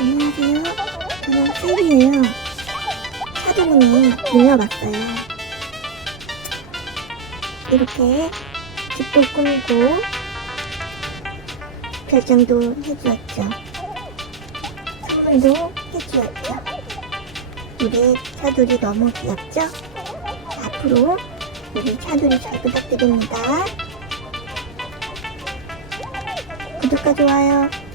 안녕하세요. 저는 셀이에요. 차도문에 놀러왔어요. 이렇게 집도 꾸미고 별장도 해주었죠. 선물도 해주었죠. 우리 차돌이 너무 귀엽죠? 앞으로 우리 차돌이 잘 부탁드립니다. 구독과 좋아요